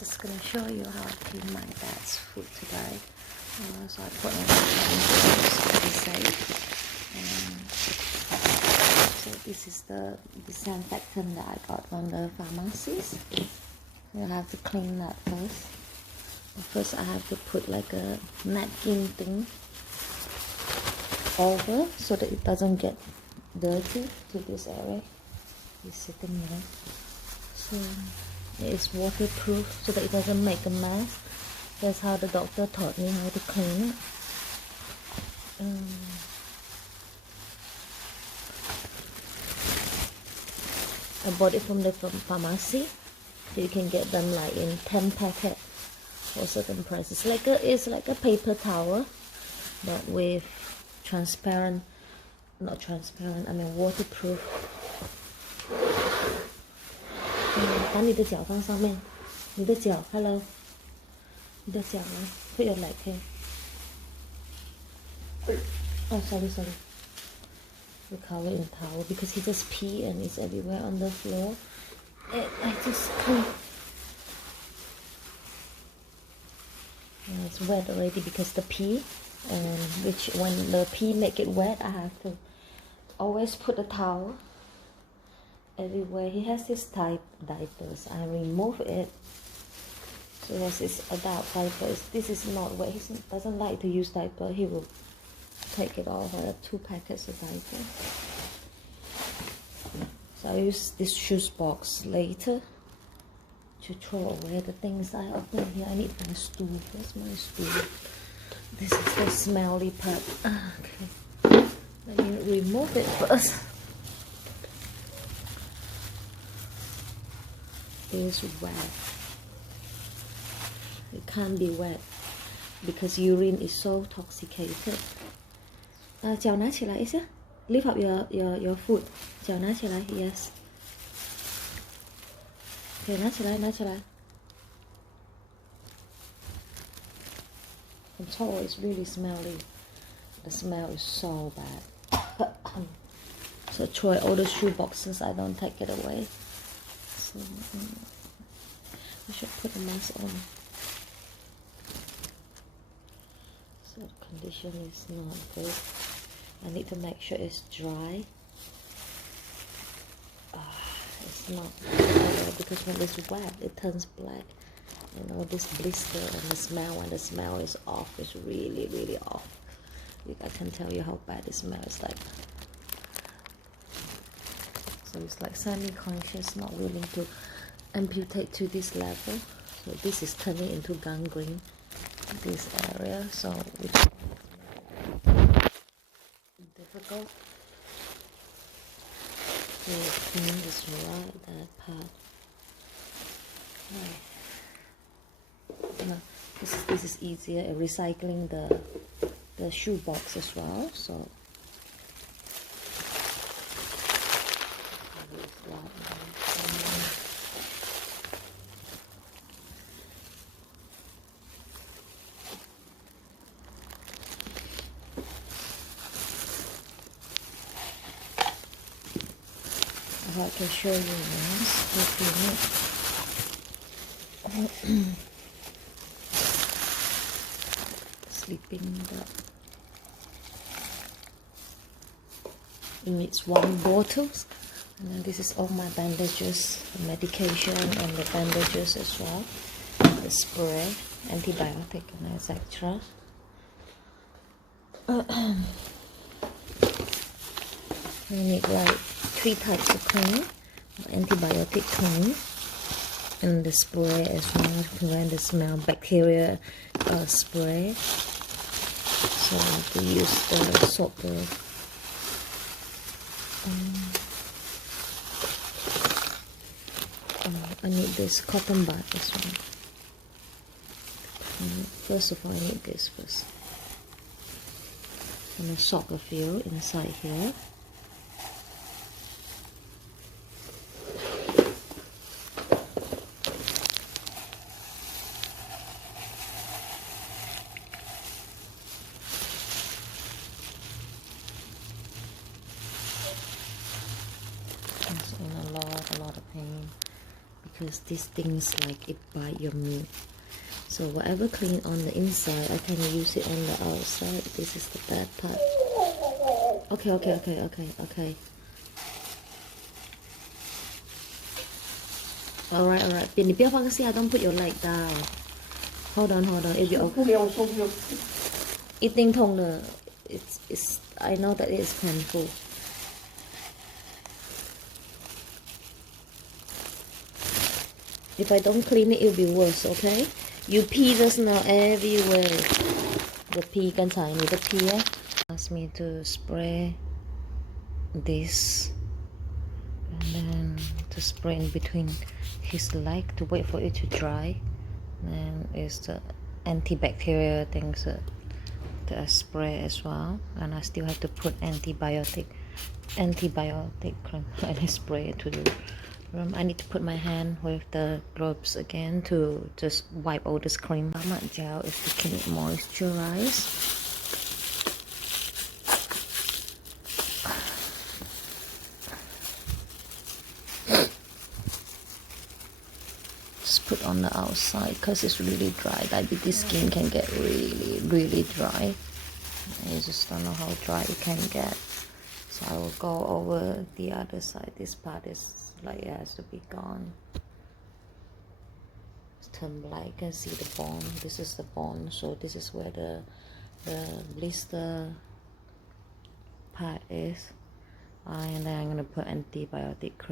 Just gonna show you how I clean my dad's food today. So I put on to be safe. So this is the disinfectant that I got from the pharmacies. So I have to clean that first. First I have to put like a napkin thing over so that it doesn't get dirty to this area. It's sitting there. So it's waterproof so that it doesn't make a mess. That's how the doctor taught me how to clean it. I bought it from the pharmacy. You can get them like in 10 packets for certain prices. It's like a paper towel, but with waterproof. 把你的脚放上面，你的脚 ，hello， 你的脚呢 ？Put your leg here. Oh, sorry. We cover in towel because he just pee and it's everywhere on the floor. I just clean. It's wet already because the pee, and which when the pee make it wet, I have to always put a towel everywhere. He has his diapers. I remove it. So yes, it's adult diapers. This is not wet. He doesn't like to use diaper. He will take it off. I have 2 packets of diapers. So I use this shoes box later to throw away the things I open here. I need my stool. Where's my stool? This is the smelly part. Okay. Let me remove it first. It's wet. It can't be wet because urine is so toxicated. 脚拿起来一下 Lift up your foot. 脚拿起来 Yes. Okay, 拿起来 The towel is really smelly. The smell is so bad. So try all the shoe boxes. I don't take it away. So we should put a mask on. So the condition is not good. I need to make sure it's dry. It's not because when it's wet, it turns black. You know, this blister and the smell, when the smell is off, is really, really off. I can tell you how bad the smell is like. So it's like semi-conscious, not willing to amputate to this level. So this is turning into gangrene, this area. So which is difficult to clean this right, that part. This is easier. Recycling the shoe box as well. So. I can show you now. Sleeping dog. It needs 1 bottle. And then this is all my bandages, the medication and the bandages as well. The spray, antibiotic and etc. We need like 3 types of cleaning, antibiotic cleaning, and the spray as well to prevent the smell, bacteria spray. So I have to use the soap. I need this cotton bud as well. First of all, I need this first. I'm going to soak a few inside here. It's in a lot of pain because these things like it bite your meat. So whatever clean on the inside, I can use it on the outside. This is the bad part. Okay. Alright. 你不要放下 don't put your leg down. Hold on. If you 受不了。一定痛的 it's I know that it's painful. If I don't clean it, it'll be worse, okay? You pee just now everywhere. The pee 刚才你的 pee asked me to spray this and then to spray in between his leg to wait for it to dry. And it's the antibacterial things that I spray as well, and I still have to put antibiotic cream and I spray it to the room. I need to put my hand with the gloves again to just wipe all this cream. Mama gel is to keep it moisturized. Just put on the outside because it's really dry. Diabetes skin can get really dry. You just don't know how dry it can get. So I will go over the other side. This part is like it has to be gone. It's turned black. You can see the bone. This is the bone. So this is where the blister part is. And then I'm gonna put antibiotic cream.